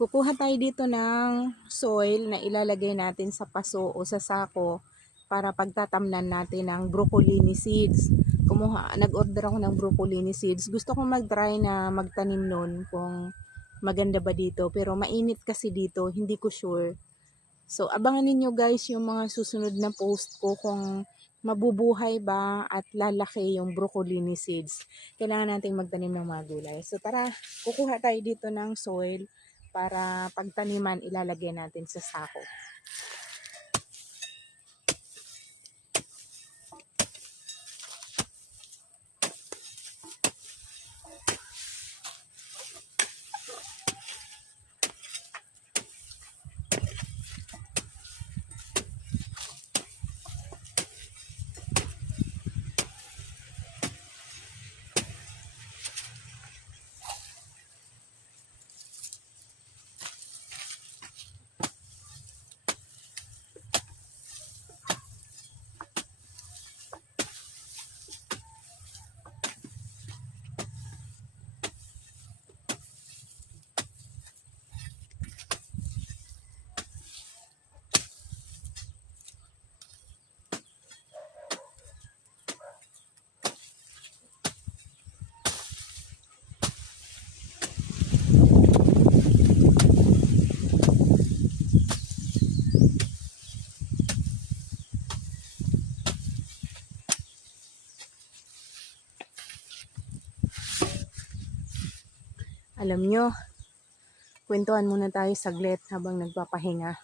Kukuha tayo dito ng soil na ilalagay natin sa paso o sa sako para pagtatamnan natin ng broccolini seeds. Nag-order ako ng broccolini seeds. Gusto kong mag-try na magtanim nun kung maganda ba dito. Pero mainit kasi dito, hindi ko sure. So, abangan ninyo guys yung mga susunod na post ko kung mabubuhay ba at lalaki yung broccolini seeds. Kailangan nating magtanim ng mga gulay. So, tara, kukuha tayo dito ng soil para pagtaniman ilalagay natin sa sako. Alam nyo, kwentuhan muna tayo saglit habang nagpapahinga.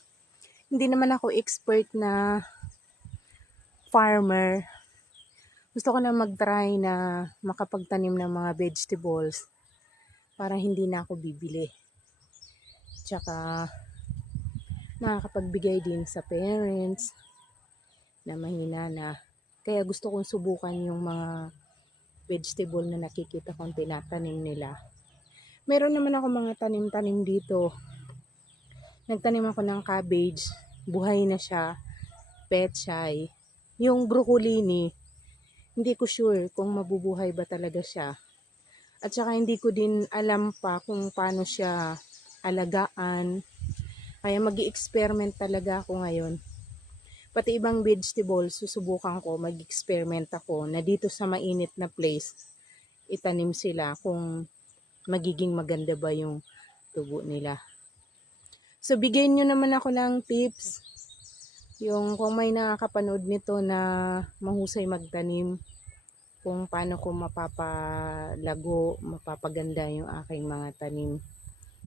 Hindi naman ako expert na farmer. Gusto ko lang mag-try na makapagtanim ng mga vegetables para hindi na ako bibili. Tsaka nakakapagbigay din sa parents na mahina na. Kaya gusto kong subukan yung mga vegetable na nakikita kong tinatanim nila. Meron naman ako mga tanim-tanim dito. Nagtanim ako ng cabbage. Buhay na siya. Pechay. Yung broccolini, hindi ko sure kung mabubuhay ba talaga siya. At saka hindi ko din alam pa kung paano siya alagaan. Kaya mag-i-experiment talaga ako ngayon. Pati ibang vegetables, susubukan ko, mag-experiment ako na dito sa mainit na place, itanim sila kung magiging maganda ba yung tubo nila. So, bigyan nyo naman ako ng tips. Yung kung may nakakapanood nito na mahusay magtanim, kung paano ko mapapalago, mapapaganda yung aking mga tanim.